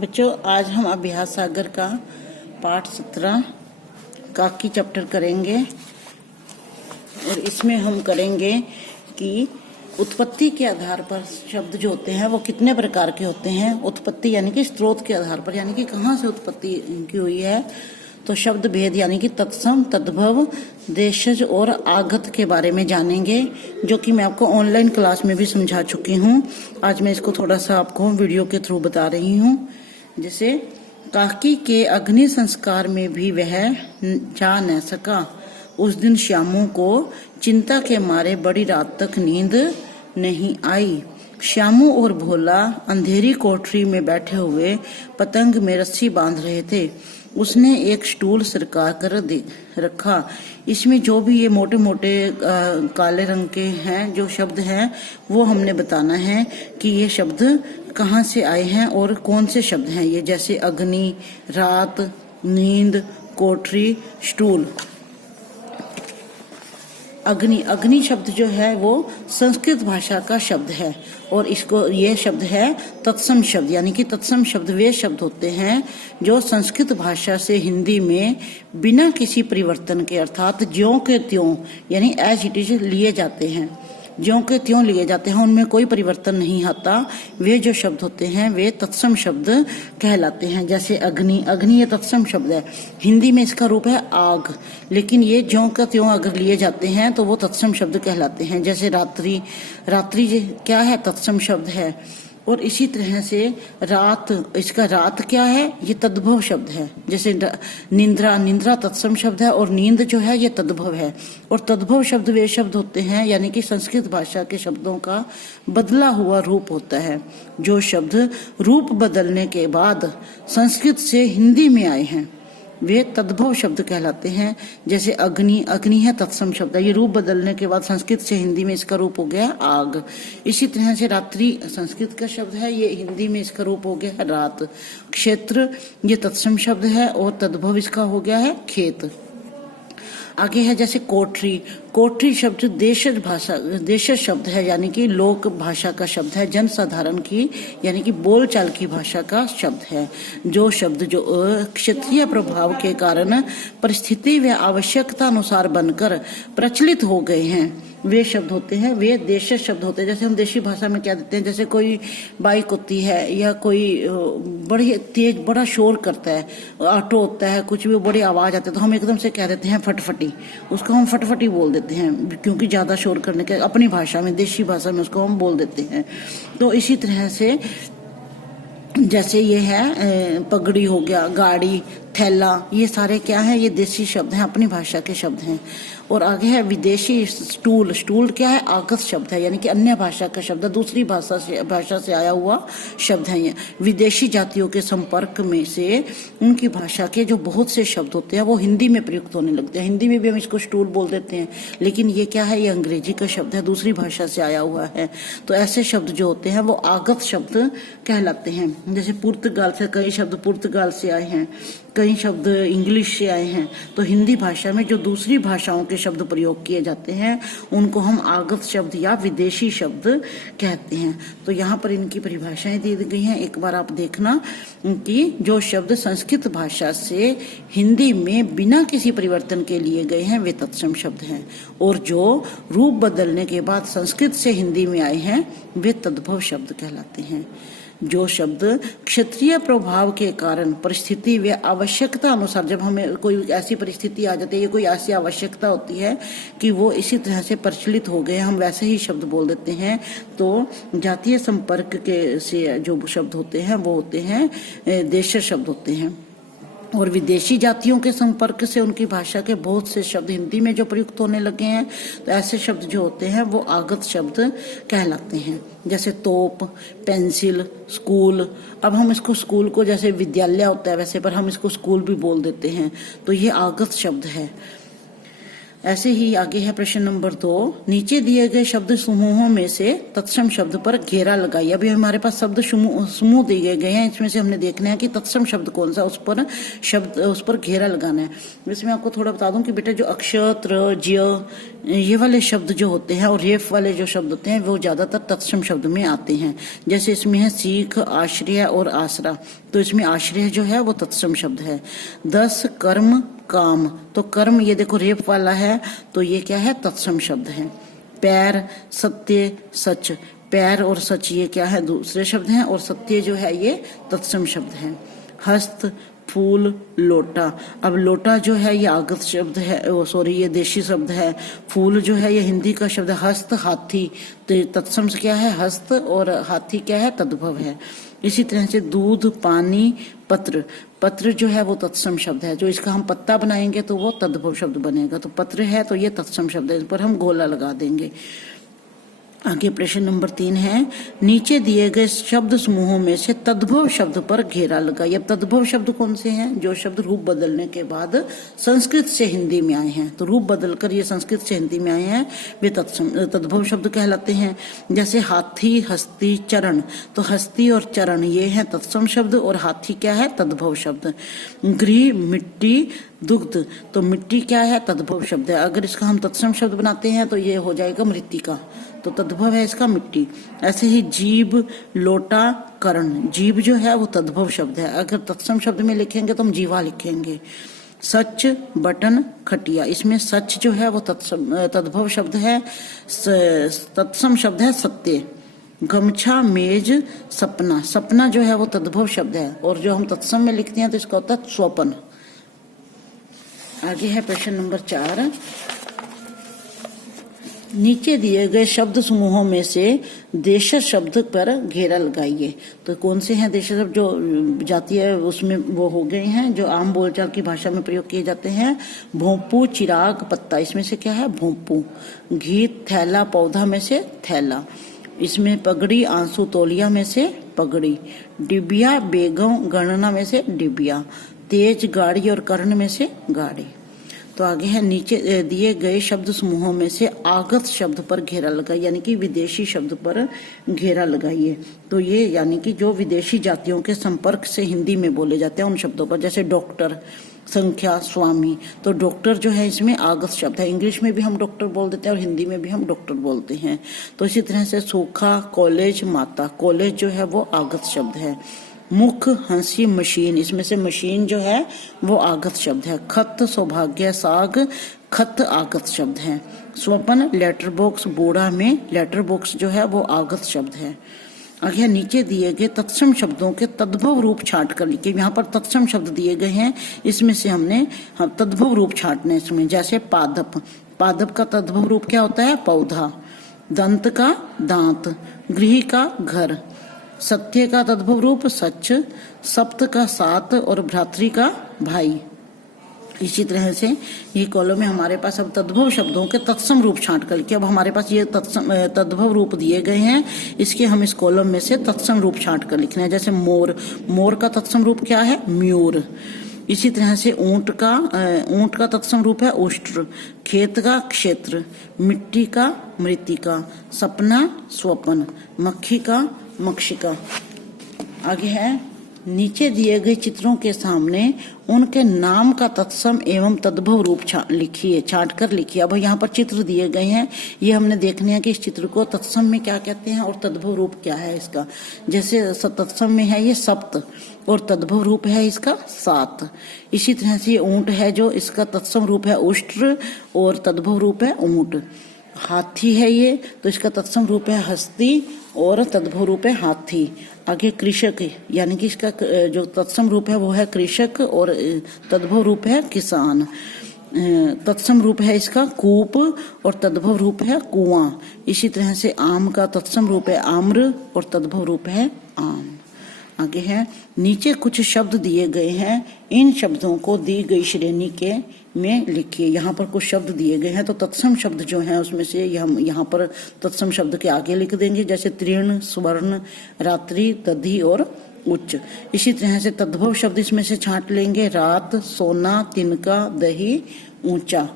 बच्चों, आज हम अभ्यास सागर का पाठ 17 काकी चैप्टर करेंगे और इसमें हम करेंगे कि उत्पत्ति के आधार पर शब्द जो होते हैं वो कितने प्रकार के होते हैं। उत्पत्ति यानी कि स्रोत के आधार पर, यानी कि कहाँ से उत्पत्ति की हुई है। तो शब्द भेद यानी कि तत्सम, तद्भव, देशज और आगत के बारे में जानेंगे, जो कि मैं आपको ऑनलाइन क्लास में भी समझा चुकी हूँ। आज मैं इसको थोड़ा सा आपको वीडियो के थ्रू बता रही हूँ। जैसे काकी के अग्नि संस्कार में भी वह जा न सका। उस दिन श्यामू को चिंता के मारे बड़ी रात तक नींद नहीं आई। श्यामू और भोला अंधेरी कोठरी में बैठे हुए पतंग में रस्सी बांध रहे थे। उसने एक स्टूल सरका कर रखा। इसमें जो भी ये मोटे मोटे काले रंग के हैं जो शब्द हैं वो हमने बताना है कि ये शब्द कहाँ से आए हैं और कौन से शब्द हैं ये। जैसे अग्नि, रात, नींद, कोठरी, स्टूल। अग्नि शब्द जो है वो संस्कृत भाषा का शब्द है और इसको ये शब्द है तत्सम शब्द, यानी कि तत्सम शब्द वे शब्द होते हैं जो संस्कृत भाषा से हिंदी में बिना किसी परिवर्तन के, अर्थात ज्यों के त्यों यानी एज इट इज लिए जाते हैं। ज्यों के त्यों लिए जाते हैं, उनमें कोई परिवर्तन नहीं आता। वे जो शब्द होते हैं वे तत्सम शब्द कहलाते हैं। जैसे अग्नि ये तत्सम शब्द है, हिंदी में इसका रूप है आग, लेकिन ये ज्यों का त्यों अगर लिए जाते हैं तो वो तत्सम शब्द कहलाते हैं। जैसे रात्रि क्या है, तत्सम शब्द है। और इसी तरह से रात, इसका रात क्या है, ये तद्भव शब्द है। जैसे निंद्रा तत्सम शब्द है और नींद जो है ये तद्भव है। और तद्भव शब्द वे शब्द होते हैं यानी कि संस्कृत भाषा के शब्दों का बदला हुआ रूप होता है। जो शब्द रूप बदलने के बाद संस्कृत से हिंदी में आए हैं वे तद्भव शब्द कहलाते हैं। जैसे अग्नि है तत्सम शब्द है, ये रूप बदलने के बाद संस्कृत से हिंदी में इसका रूप हो गया आग। इसी तरह से रात्रि संस्कृत का शब्द है, ये हिंदी में इसका रूप हो गया है रात। क्षेत्र ये तत्सम शब्द है और तद्भव इसका हो गया है खेत। आगे है जैसे कोठरी शब्द देशज शब्द है, यानी कि लोक भाषा का शब्द है, जनसाधारण की यानी कि बोलचाल की भाषा का शब्द है। जो शब्द जो क्षेत्रीय प्रभाव के कारण परिस्थिति व आवश्यकता अनुसार बनकर प्रचलित हो गए हैं वे शब्द होते हैं, वे देशज शब्द होते हैं। जैसे हम देशी भाषा में क्या देते हैं, जैसे कोई बाइक होती है या कोई बड़ी तेज बड़ा शोर करता है, ऑटो होता है, कुछ भी बड़ी आवाज आती है तो हम एकदम से कह देते हैं फटफटी, उसको हम फटफटी बोल देते हैं क्योंकि ज्यादा शोर करने के, अपनी भाषा में देशी भाषा में उसको हम बोल देते हैं। तो इसी तरह से जैसे ये है पगड़ी हो गया, गाड़ी, थैला, ये सारे क्या है, ये देसी शब्द हैं, अपनी भाषा के शब्द हैं। और आगे है विदेशी स्टूल क्या है, आगत शब्द है, यानी कि अन्य भाषा का शब्द है, दूसरी भाषा से आया हुआ शब्द है। ये विदेशी जातियों के संपर्क में से उनकी भाषा के जो बहुत से शब्द होते हैं वो हिंदी में प्रयुक्त होने लगते हैं। हिंदी में भी हम इसको स्टूल बोल देते हैं, लेकिन ये क्या है, ये अंग्रेजी का शब्द है, दूसरी भाषा से आया हुआ है। तो ऐसे शब्द जो होते हैं वो आगत शब्द कहलाते हैं। जैसे पुर्तगाल से, कई शब्द पुर्तगाल से आए हैं, कई शब्द इंग्लिश से आए हैं। तो हिंदी भाषा में जो दूसरी भाषाओं के शब्द प्रयोग किए जाते हैं उनको हम आगत शब्द या विदेशी शब्द कहते हैं। तो यहाँ पर इनकी परिभाषाएं दी गई हैं, एक बार आप देखना कि जो शब्द संस्कृत भाषा से हिंदी में बिना किसी परिवर्तन के लिए गए हैं वे तत्सम शब्द हैं, और जो रूप बदलने के बाद संस्कृत से हिंदी में आए हैं वे तद्भव शब्द कहलाते हैं। जो शब्द क्षेत्रीय प्रभाव के कारण परिस्थिति व आवश्यकता अनुसार, जब हमें कोई ऐसी परिस्थिति आ जाती है, कोई ऐसी आवश्यकता होती है कि वो इसी तरह से प्रचलित हो गए, हम वैसे ही शब्द बोल देते हैं। तो जातीय संपर्क के से जो शब्द होते हैं वो होते हैं देशज शब्द होते हैं। और विदेशी जातियों के संपर्क से उनकी भाषा के बहुत से शब्द हिंदी में जो प्रयुक्त होने लगे हैं, तो ऐसे शब्द जो होते हैं वो आगत शब्द कहलाते हैं। जैसे तोप, पेंसिल, स्कूल। अब हम इसको स्कूल को, जैसे विद्यालय होता है वैसे, पर हम इसको स्कूल भी बोल देते हैं, तो ये आगत शब्द है। ऐसे ही आगे है प्रश्न नंबर 2। नीचे दिए गए शब्द समूहों में से तत्सम शब्द पर घेरा लगाइए। अभी हमारे पास शब्द समूह दिए गए हैं, इसमें से हमने देखना है कि तत्सम शब्द कौन सा, उस पर घेरा लगाना है। इसमें आपको थोड़ा बता दूं कि बेटा जो अक्षर, त्र, ज्य ये वाले शब्द जो होते हैं और रेफ वाले जो शब्द होते हैं वो ज्यादातर तत्सम शब्द में आते हैं। जैसे इसमें है सीख, आश्रय और आसरा, तो इसमें आश्रय जो है वो तत्सम शब्द है। 10 कर्म, काम, तो कर्म ये देखो रेप वाला है, तो ये क्या है, तत्सम शब्द है। पैर, सत्य, सच, पैर और सच ये क्या है, दूसरे शब्द हैं, और सत्य जो है ये तत्सम शब्द है। हस्त, फूल, लोटा, अब लोटा जो है ये आगत शब्द है, ये देशी शब्द है। फूल जो है ये हिंदी का शब्द है। हस्त, हाथी, तो तत्सम से क्या है, हस्त, और हाथी क्या है, तद्भव है। इसी तरह से दूध, पानी, पत्र, पत्र जो है वो तत्सम शब्द है। जो इसका हम पत्ता बनाएंगे तो वो तद्भव शब्द बनेगा, तो पत्र है तो ये तत्सम शब्द है, इस पर हम गोला लगा देंगे। आगे प्रश्न नंबर 3 है, नीचे दिए गए शब्द समूहों में से तद्भव शब्द पर घेरा लगाइए। अब तद्भव शब्द कौन से हैं, जो शब्द रूप बदलने के बाद संस्कृत से हिंदी में आए हैं, तो रूप बदलकर ये संस्कृत से हिंदी में आए हैं, वे तद्भव शब्द कहलाते हैं। जैसे हाथी, हस्ती, चरण, तो हस्ती और चरण ये हैं तत्सम शब्द, और हाथी क्या है, तद्भव शब्द। गृह, मिट्टी, दुग्ध, तो मिट्टी क्या है, तद्भव शब्द है। अगर इसका हम तत्सम शब्द बनाते हैं तो ये हो जाएगा मृत्तिका, तो तद्भव है इसका मिट्टी। ऐसे ही जीभ, लोटा, कर्ण, जीभ जो है वो तद्भव शब्द है। अगर तत्सम शब्द में लिखेंगे तो हम जीवा लिखेंगे। सच, बटन, खटिया, इसमें सच जो है वो तद्भव शब्द है। तत्सम शब्द है सत्य। गमछा, मेज, सपना, सपना जो है वो तद्भव शब्द है, और जो हम तत्सम में लिखते हैं तो इसका होता है स्वपन। आगे है प्रश्न नंबर 4। नीचे दिए गए शब्द समूहों में से देश शब्द पर घेरा लगाइए। तो कौन से हैं देश शब्द, जो जातीय उसमें वो हो गए हैं, जो आम बोलचाल की भाषा में प्रयोग किए जाते हैं। भोंपू, चिराग, पत्ता, इसमें से क्या है, भोंपू। घी, थैला, पौधा में से थैला। इसमें पगड़ी, आंसू, तौलिया में से पगड़ी। डिबिया, बेगम, गणना में से डिबिया। तेज, गाड़ी और कर्ण में से गाड़ी। तो आगे है, नीचे दिए गए शब्द समूहों में से आगत शब्द पर घेरा लगाइए, यानी कि विदेशी शब्द पर घेरा लगाइए। तो ये यानी कि जो विदेशी जातियों के संपर्क से हिंदी में बोले जाते हैं उन शब्दों पर, जैसे डॉक्टर, संख्या, स्वामी, तो डॉक्टर जो है इसमें आगत शब्द है। इंग्लिश में भी हम डॉक्टर बोल देते हैं और हिंदी में भी हम डॉक्टर बोलते हैं। तो इसी तरह से सूखा, कॉलेज, माता, कॉलेज जो है वो आगत शब्द है। मुख, हंसी, मशीन, इसमें से मशीन जो है वो आगत शब्द है। खत, सौभाग्य, साग, खत आगत शब्द है। स्वपन, लेटर बॉक्स, बूढ़ा में लेटर बॉक्स जो है वो आगत शब्द है। आगे नीचे दिए गए तत्सम शब्दों के तद्भव रूप छांट कर लिखिए। यहाँ पर तत्सम शब्द दिए गए हैं, इसमें से हमने तद्भव रूप छांटने इसमें। जैसे पादप, पादप का तद्भव रूप क्या होता है, पौधा। दंत का दांत, गृह का घर। सत्य का तद्भव रूप सच। सप्त का सात, और भ्रातृ का भाई। इसी तरह से ये कॉलम में हमारे पास अब तद्भव शब्दों के तत्सम रूप छांट कर लिखे। अब हमारे पास ये तद्भव रूप दिए गए हैं, इसके हम इस कॉलम में से तत्सम रूप छांट कर लिखना है। जैसे मोर, मोर का तत्सम रूप क्या है, मयूर। इसी तरह से ऊंट का तत्सम रूप है उष्ट्र। खेत का क्षेत्र। मिट्टी का मृत्तिका। सपना स्वपन। मक्खी का मक्षिका। आगे है, नीचे दिए गए चित्रों के सामने उनके नाम का तत्सम एवं तद्भव रूप लिखिए, छांट कर लिखिए। अब यहाँ पर चित्र दिए गए हैं, ये हमने देखने हैं कि इस चित्र को तत्सम में क्या कहते हैं और तद्भव रूप क्या है इसका। जैसे तत्सम में है ये सप्त, और तद्भव रूप है इसका सात। इसी तरह से ये ऊंट है, जो इसका तत्सम रूप है उष्ट्र और तद्भव रूप है ऊंट। हाथी है ये, तो इसका तत्सम रूप है हस्ती और तद्भव रूप है हाथी। आगे कृषक, यानी कि इसका जो तत्सम रूप है वो है कृषक और तद्भव रूप है किसान। तत्सम रूप है इसका कूप और तद्भव रूप है कुआं। इसी तरह से आम का तत्सम रूप है आम्र और तद्भव रूप है आम। आगे है, नीचे कुछ शब्द दिए गए हैं, इन शब्दों को दी गई श्रेणी के में लिखिए। यहाँ पर कुछ शब्द दिए गए हैं, तो तत्सम शब्द जो हैं उसमें से हम यहाँ पर तत्सम शब्द के आगे लिख देंगे। जैसे तृण, स्वर्ण, रात्रि, दधि और उच्च। इसी तरह से तद्भव शब्द इसमें से छांट लेंगे। रात, सोना, तिनका, दही, ऊंचा।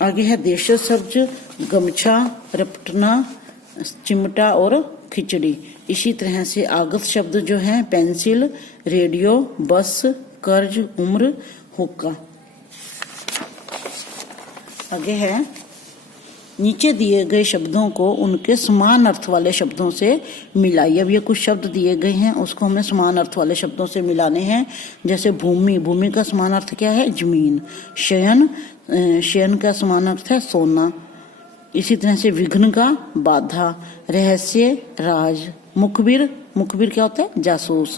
आगे है देशज शब्द, गमछा, रपटना, चिमटा और खिचड़ी। इसी तरह से आगत शब्द जो है पेंसिल, रेडियो, बस, कर्ज, उम्र, हुक्का। आगे है नीचे दिए गए शब्दों को उनके समान अर्थ वाले शब्दों से मिलाइए। अब ये कुछ शब्द दिए गए हैं, उसको हमें समान अर्थ वाले शब्दों से मिलाने हैं। जैसे भूमि, भूमि का समान अर्थ क्या है? जमीन। शयन, शयन का समान अर्थ है सोना। इसी तरह से विघ्न का बाधा। रहस्य, राज। मुखबिर, मुखबिर क्या होता है? जासूस।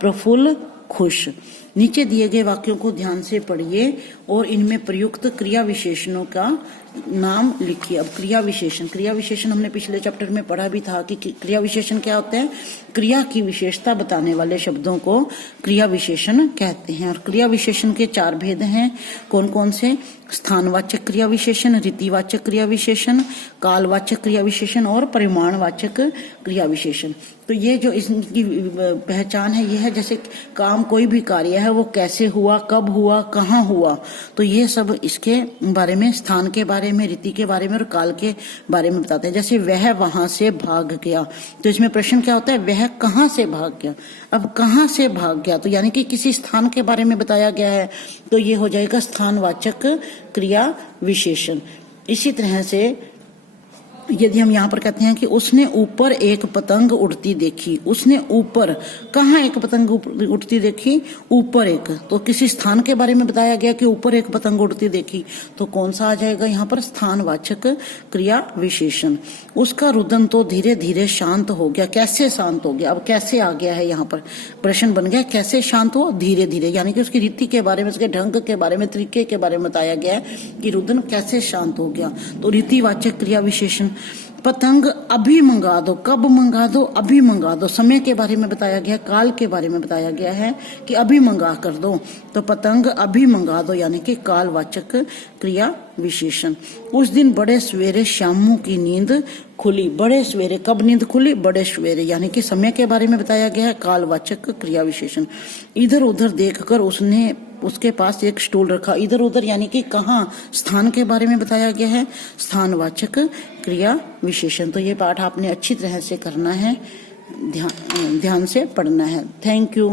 प्रफुल्ल, खुश। नीचे दिए गए वाक्यों को ध्यान से पढ़िए और इनमें प्रयुक्त क्रिया विशेषणों का नाम लिखिए। अब क्रिया विशेषण, क्रिया विशेषण हमने पिछले चैप्टर में पढ़ा भी था कि क्रिया विशेषण क्या होते हैं? क्रिया की विशेषता बताने वाले शब्दों को क्रिया विशेषण कहते हैं। और क्रिया विशेषण के 4 भेद हैं। कौन कौन से? स्थानवाचक क्रिया विशेषण, रीतिवाचक क्रिया विशेषण, कालवाचक क्रिया विशेषण और परिमाणवाचक क्रिया विशेषण। तो ये जो इसकी पहचान है, ये है जैसे काम, कोई भी कार्य है वो कैसे हुआ, कब हुआ, कहाँ हुआ, तो ये सब इसके बारे में, स्थान के बारे में, रीति के बारे में और काल के बारे में बताते हैं। जैसे वह वहां से भाग गया, तो इसमें प्रश्न क्या होता है? वह कहाँ से भाग गया। अब कहाँ से भाग गया तो यानी कि किसी स्थान के बारे में बताया गया है, तो ये हो जाएगा स्थानवाचक क्रिया विशेषण। इसी तरह से यदि हम यहाँ पर कहते हैं कि उसने ऊपर एक पतंग उड़ती देखी, उसने ऊपर, कहाँ एक पतंग उड़ती देखी? ऊपर एक, तो किसी स्थान के बारे में बताया गया कि ऊपर एक पतंग उड़ती देखी, तो कौन सा आ जाएगा यहाँ पर? स्थानवाचक क्रिया विशेषण। उसका रुदन तो धीरे धीरे शांत हो गया। कैसे शांत हो गया? अब कैसे आ गया है यहाँ पर, प्रश्न बन गया। कैसे शांत हो? धीरे धीरे, यानी कि उसकी रीति के बारे में, उसके ढंग के बारे में, तरीके के बारे में बताया गया है कि रुदन कैसे शांत हो गया, तो रीतिवाचक क्रिया विशेषण। पतंग अभी मंगा दो, कब मंगा दो? अभी मंगा दो। समय के बारे में बताया गया, काल के बारे में बताया गया है कि अभी मंगा कर दो, तो पतंग अभी मंगा दो यानी कि कालवाचक क्रिया विशेषण। उस दिन बड़े सवेरे श्यामू की नींद खुली। बड़े सवेरे, कब नींद खुली? बड़े सवेरे, यानी कि समय के बारे में बताया गया है, कालवाचक क्रिया विशेषण। इधर उधर देखकर उसने उसके पास एक स्टूल रखा। इधर उधर यानी कि कहाँ, स्थान के बारे में बताया गया है, स्थानवाचक क्रिया विशेषण। तो ये पाठ आपने अच्छी तरह से करना है, ध्यान से पढ़ना है। Thank you.